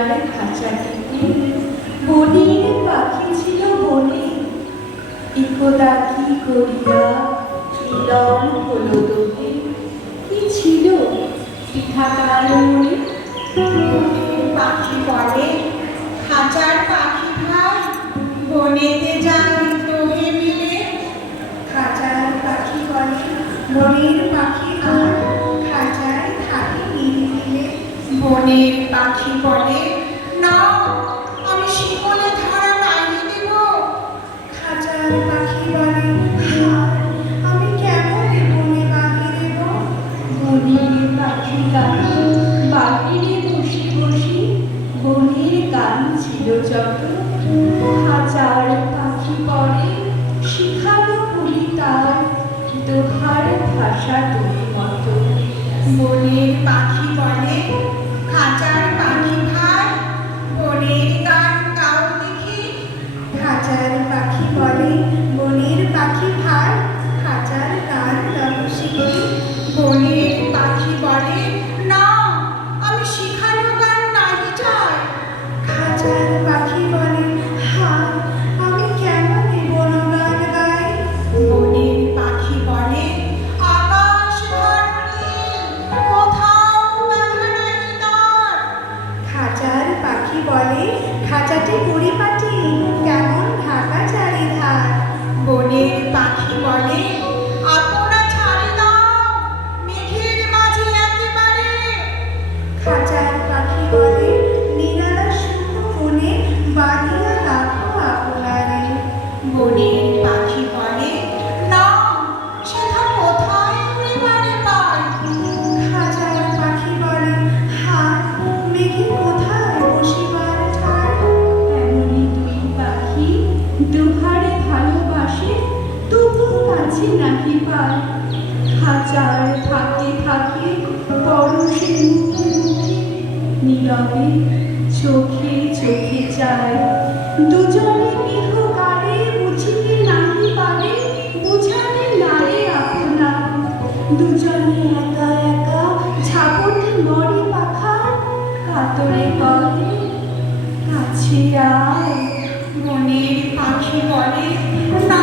সোনার খাঁচাটিতে বনের পাখি ছিল বনে। একদা কি করিয়া মিলন হলো তোকে, কি ছিল পিঠাকার মনে? বনের পাখি বলে খাঁচার পাখি ভাই, বনেতে যাই তোহে মিলে। খাঁচার পাখি বলে বনের পাখি আর খাঁচায় থাকে নিরিবিলে। বনের পাখি বলে না, আমি শিকলে ধরা নাহি দেব। খাঁচার পাখি বলে হায়, আমি কেমন বনে বাঁধি দেব। বনের পাখি গানে বাহিরে বসে বসে বনের গান ছিল যত। হাজার পাখি পরে শিখানো করি তার দোহার ভাষা তুমি মতো। বনের পাখি বলে খাঁচার পাখি ভাই, বনের গান গাও দেখি। খাঁচার পাখি বলে বনের পাখি ভাই, খাঁচার গান গাও শিখি। বনের পাখি বলে না, আমি শিখানো গান নাহি চাই। খাঁচার পাখি বলে হায়, আমি কেমন বন গান গাই। বনের পাখি বলে আকাশ ভর নীল, কোথাও বাধা নাহি তার। খাঁচার পাখি বলে খাঁচাটি পরিপাটি, কেমন ঢাকা চারিধার। বনের পাখি বলে আপনা ছাড়ি দাও, মেঘের মাঝে একেবারে। খাঁচার পাখি বলে নিরালা সুখ বনে বাঁধিয়া রাখো আপনারে। বনের পাখি বলে না, সেথা কোথায় উড়ে বাড়ি পায়। খাঁচার পাখি বলে হায়, মেঘে কোথায় বসিবার ঠাঁই। এমনই দুই পাখি দুহারে ভালোবাসে, তবু কাছে নাহি পায়। খাঁচার থাকে থাকে পরশে মুখে মুখে, নীরবে চোখে চোখে চায়। দুজনে কেহ কারে বুঝিতে নাহি পারে, বুঝাতে নারে আপনা। দুজনে একা একা ঝাপটে মরে পাখা, কাতরে বলে কাছে আয়। বনের পাখি বলে না,